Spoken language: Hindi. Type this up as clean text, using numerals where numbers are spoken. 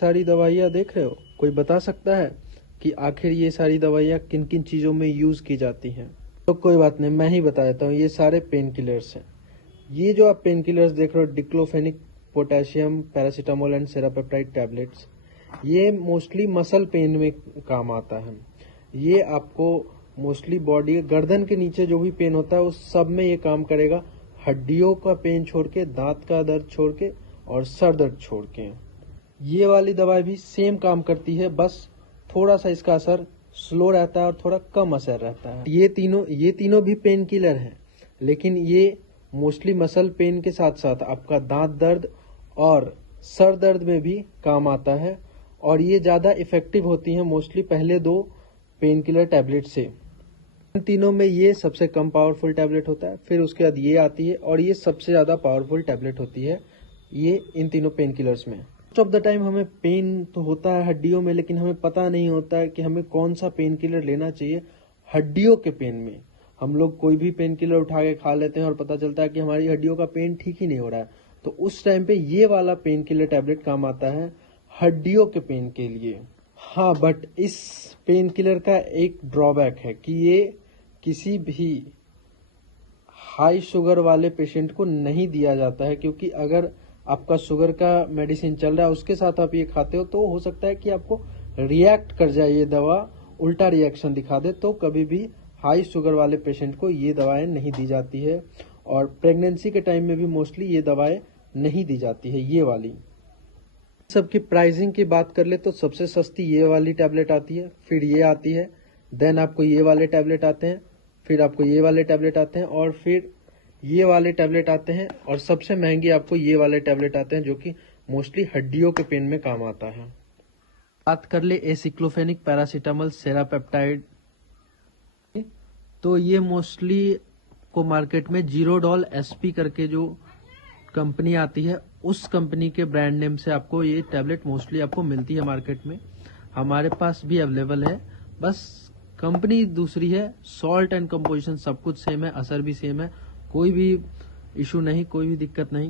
सारी दवाइयाँ देख रहे हो, कोई बता सकता है कि आखिर ये सारी दवाइयाँ किन किन चीज़ों में यूज़ की जाती हैं? तो कोई बात नहीं, मैं ही बता देता हूँ। ये सारे पेन किलर्स हैं। ये जो आप पेन किलर्स देख रहे हो, diclofenac, potassium, paracetamol and serratiopeptidase tablets, ये मोस्टली मसल पेन में काम आता है। ये आपको मोस्टली बॉडी गर्दन के नीचे जो भी पेन होता है उस सब में ये काम करेगा। हड्डियों का पेन छोड़ के, दांत का दर्द छोड़ के और सर दर्द छोड़ के। ये वाली दवाई भी सेम काम करती है, बस थोड़ा सा इसका असर स्लो रहता है और थोड़ा कम असर रहता है। ये तीनों भी पेन किलर हैं, लेकिन ये मोस्टली मसल पेन के साथ साथ आपका दांत दर्द और सर दर्द में भी काम आता है, और ये ज़्यादा इफेक्टिव होती हैं मोस्टली पहले दो पेन किलर टैबलेट से। इन तीनों में ये सबसे कम पावरफुल टैबलेट होता है, फिर उसके बाद ये आती है और ये सबसे ज़्यादा पावरफुल टैबलेट होती है, ये इन तीनों पेन किलर्स में। मोस्ट ऑफ द टाइम हमें पेन तो होता है हड्डियों में, लेकिन हमें पता नहीं होता है कि हमें कौन सा पेन किलर लेना चाहिए हड्डियों के पेन में। हम लोग कोई भी पेन किलर उठा के खा लेते हैं और पता चलता है कि हमारी हड्डियों का पेन ठीक ही नहीं हो रहा है, तो उस टाइम पे ये वाला पेन किलर टैबलेट काम आता है हड्डियों के पेन के लिए। हाँ, बट इस पेन किलर का एक ड्रॉबैक है कि ये किसी भी हाई शुगर वाले पेशेंट को नहीं दिया जाता है, क्योंकि अगर आपका शुगर का मेडिसिन चल रहा है उसके साथ आप ये खाते हो तो हो सकता है कि आपको रिएक्ट कर जाए ये दवा, उल्टा रिएक्शन दिखा दे। तो कभी भी हाई शुगर वाले पेशेंट को ये दवाएं नहीं दी जाती है, और प्रेगनेंसी के टाइम में भी मोस्टली ये दवाएं नहीं दी जाती है, ये वाली। सबकी प्राइसिंग की बात कर ले तो सबसे सस्ती ये वाली टैबलेट आती है, फिर ये आती है, देन आपको ये वाले टैबलेट आते हैं, फिर आपको ये वाले टैबलेट आते हैं, और फिर ये वाले टैबलेट आते हैं, और सबसे महंगी आपको ये वाले टैबलेट आते हैं जो कि मोस्टली हड्डियों के पेन में काम आता है। बात कर ले एसिक्लोफेनिक, पैरासीटामोल, सेरापेप्टाइड, तो ये मोस्टली को मार्केट में जीरोडॉल एसपी करके जो कंपनी आती है, उस कंपनी के ब्रांड नेम से आपको ये टैबलेट मोस्टली आपको मिलती है मार्केट में। हमारे पास भी अवेलेबल है, बस कंपनी दूसरी है। सॉल्ट एंड कंपोजिशन सब कुछ सेम है, असर भी सेम है, कोई भी इशू नहीं, कोई भी दिक्कत नहीं।